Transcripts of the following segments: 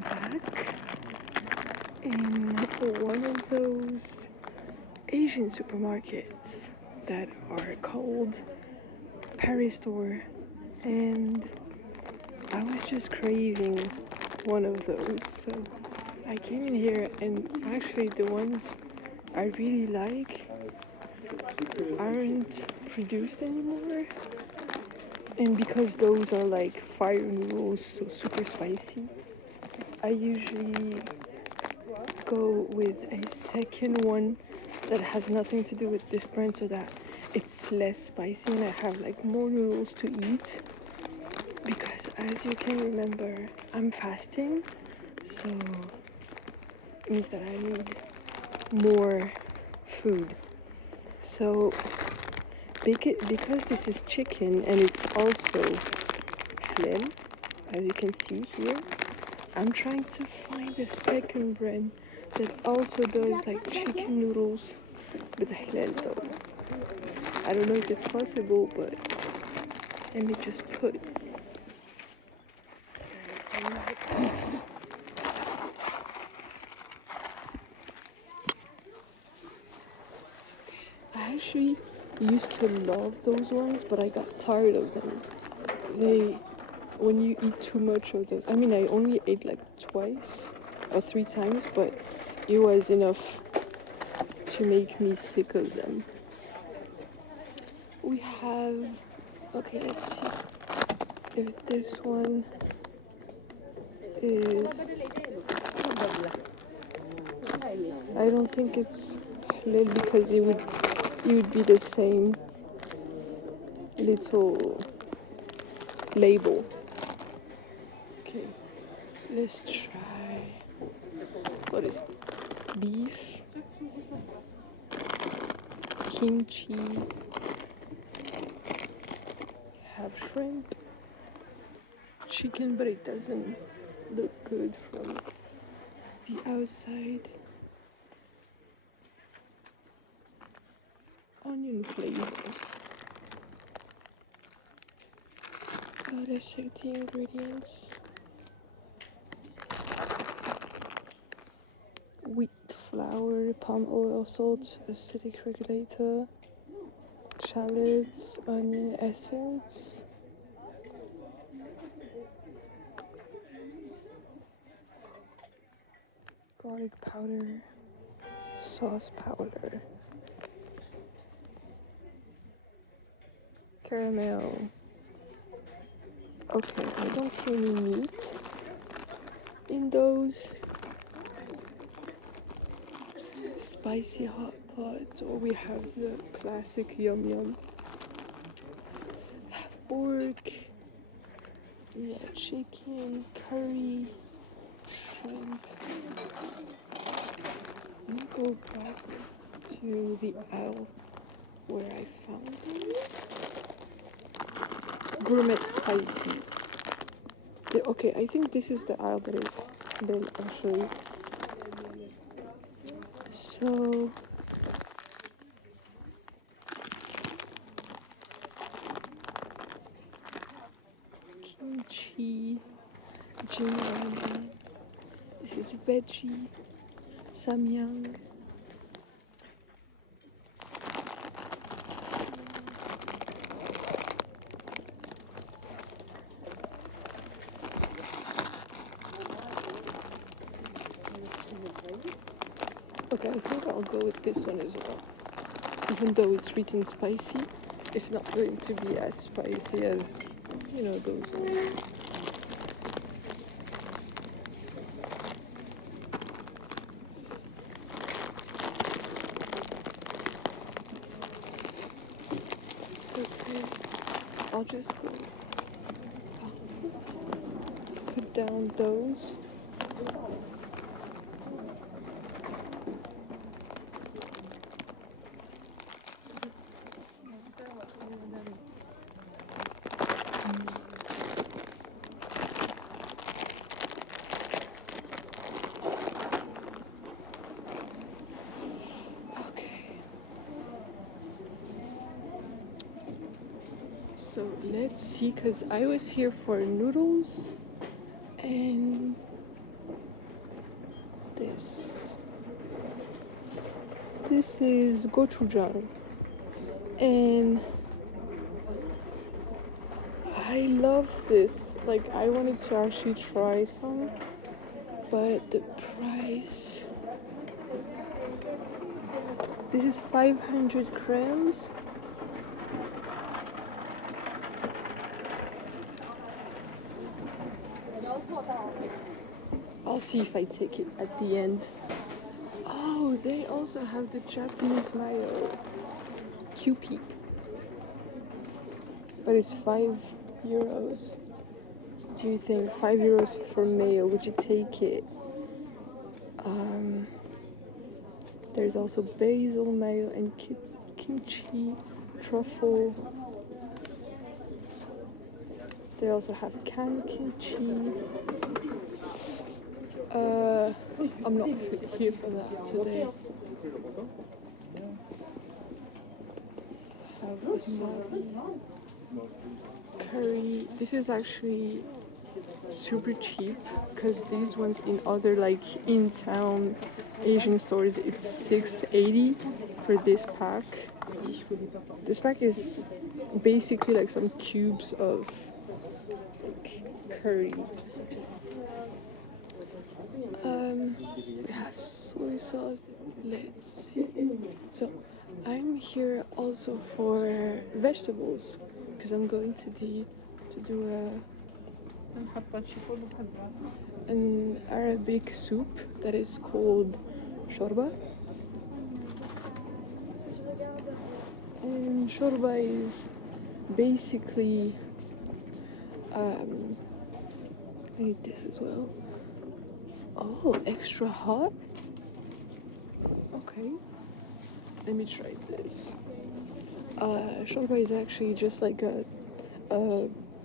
back in one of those Asian supermarkets that are called Paris Store, and I was just craving one of those, so I came in here, and actually the ones I really like aren't produced anymore, and because those are like fire noodles, so super spicy, I usually go with a second one that has nothing to do with this brand so that it's less spicy and I have like more noodles to eat, because as you can remember, I'm fasting, so it means that I need more food. So because this is chicken and it's also halal, as you can see here, I'm trying to find a second brand that also does like chicken noodles with halal though. I don't know if it's possible, but let me just put I actually used to love those ones, but I got tired of them. When you eat too much of them, I mean, I only ate like twice or 3 times, but it was enough to make me sick of them. We have, okay, let's see if this one is, I don't think it's halal because it would be the same little label. Okay, let's try, what is it? Beef, kimchi, have shrimp, chicken, but it doesn't look good from the outside. Onion flavor. Let's check the ingredients. Wheat flour, palm oil, salt, acidic regulator, shallots, onion essence, garlic powder, sauce powder, caramel. Okay, I don't see any meat in those. Spicy hot pot, or we have the classic yum yum. Have pork, we have chicken, curry, shrimp. Let me go back to the aisle where I found these. Gourmet spicy. Okay, I think this is the aisle that is then actually. So kimchi, jinramen. This is veggie, samyang. Okay, I think I'll go with this one as well. Even though it's written spicy, it's not going to be as spicy as, those ones. Okay, I'll just put down those. So let's see, because I was here for noodles and this? This is gochujang, and I love this. Like, I wanted to actually try some, but the price. This is 500 grams. I'll see if I take it at the end. Oh, they also have the Japanese mayo. QP. But it's €5. Do you think €5 for mayo? Would you take it? There's also basil mayo and kimchi, truffle. They also have canned kimchi. I'm not here for that today. Have wasabi, curry. This is actually super cheap because these ones in other like in town Asian stores it's $6.80 for this pack. This pack is basically like some cubes of like curry. We have soy sauce. Let's see. So I'm here also for vegetables because I'm going to do an Arabic soup that is called shorba. And shorba is basically I need this as well. Oh, extra hot? Okay. Let me try this. Shorba is actually just like a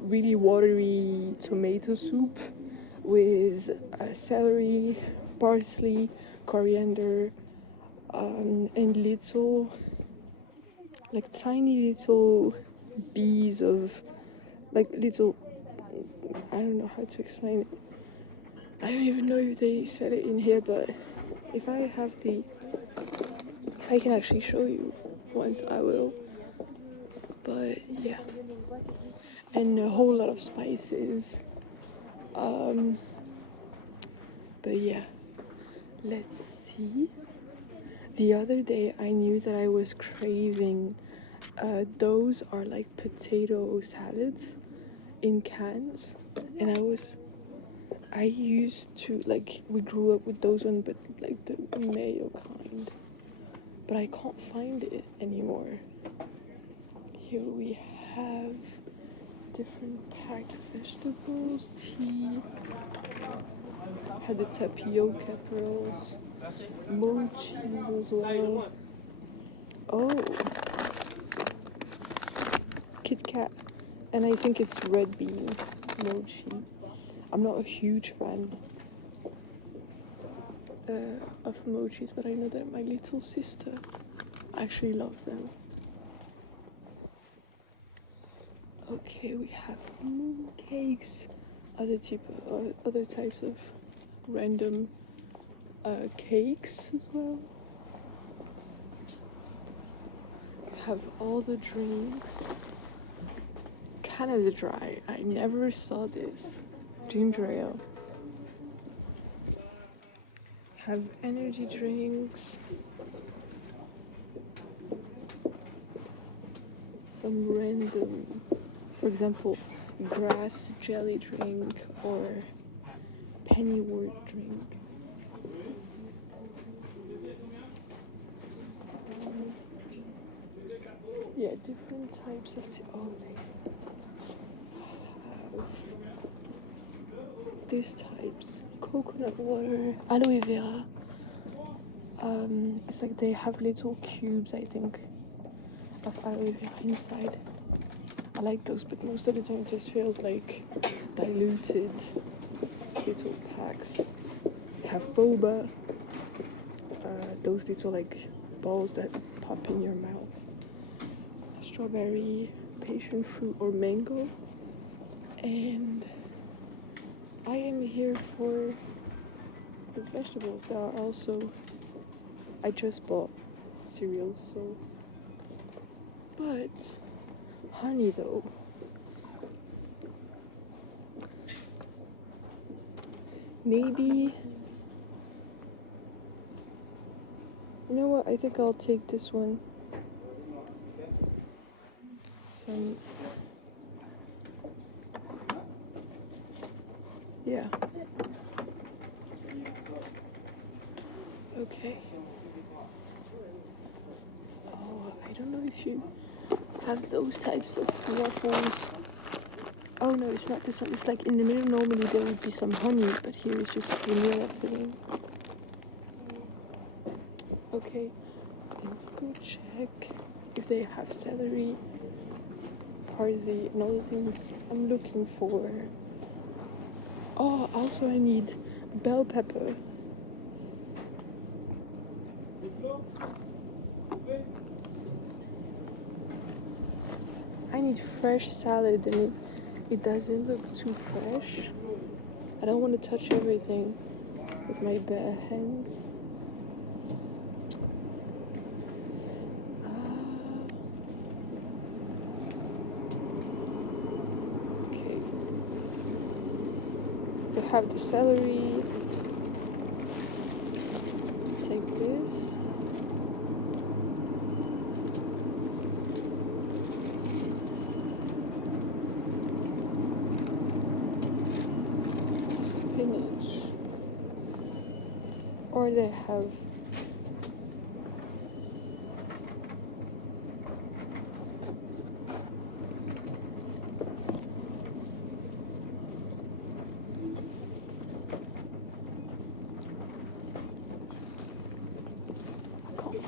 really watery tomato soup with celery, parsley, coriander, and little, like tiny little bees of, like little, I don't know how to explain it. I don't even know if they said it in here, but if I can actually show you once, I will. But yeah, and a whole lot of spices. But yeah, let's see. The other day I knew that I was craving, those are like potato salads in cans, and I used to, like, we grew up with those ones, but like the mayo kind, but I can't find it anymore. Here we have different packed vegetables, tea, had the tapioca pearls, mochis as well. Oh, Kit Kat, and I think it's red bean mochi. I'm not a huge fan of mochis, but I know that my little sister actually loves them. Okay, we have moon cakes, other types of random cakes as well. Have all the drinks. Canada Dry. I never saw this. Ginger ale. Have energy drinks. Some random, for example, grass jelly drink or pennywort drink. Yeah, different types of tea. Oh, they have these types. Coconut water, aloe vera. It's like they have little cubes, I think, of aloe vera inside. I like those, but most of the time it just feels like diluted little packs. You have boba, those little like balls that pop in your mouth. Strawberry, passion fruit, or mango. And I am here for the vegetables that are also, I just bought cereals, so, but honey though, maybe, you know what, I think I'll take this one, some, yeah, okay. Oh, I don't know if you have those types of waffles. Oh no, it's not this one. It's like in the middle. Normally there would be some honey, but here it's just vanilla filling. Okay, then go check if they have celery, parsley, and all the things I'm looking for. Oh, also I need bell pepper. I need fresh salad, and it doesn't look too fresh. I don't want to touch everything with my bare hands. Okay. They have the celery. Take this. Spinach. Or they have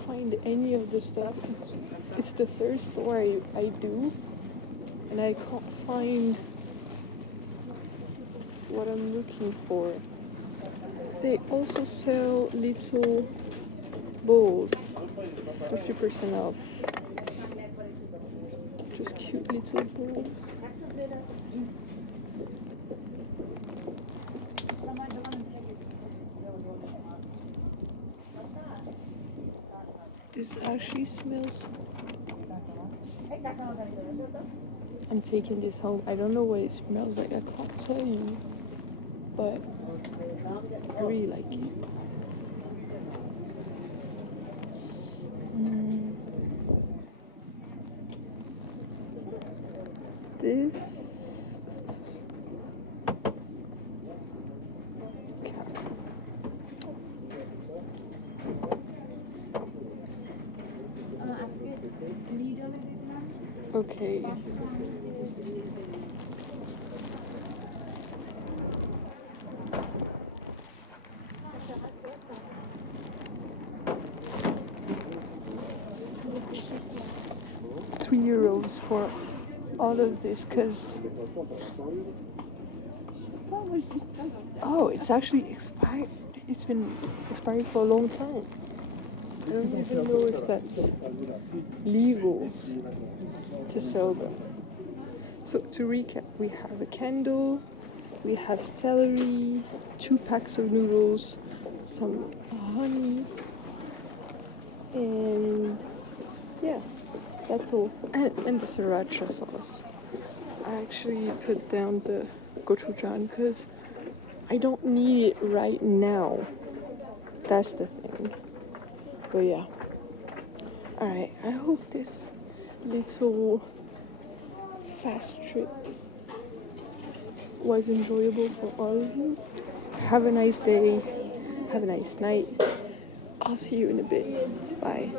find any of the stuff. It's the third store I do, and I can't find what I'm looking for. They also sell little bowls, 50% off. Just cute little bowls. This actually smells. I'm taking this home. I don't know what it smells like. I can't tell you, but I really like it. This cap. Okay. €3 for all of this, because oh, it's actually expired. It's been expired for a long time. I don't even know if that's legal to sell them. So to recap, we have a candle, we have celery, 2 packs of noodles, some honey, and yeah, that's all. And the sriracha sauce. I actually put down the gochujang because I don't need it right now. That's the thing. But yeah. Alright, I hope this little fast trip was enjoyable for all of you. Have a nice day. Have a nice night. I'll see you in a bit. Bye.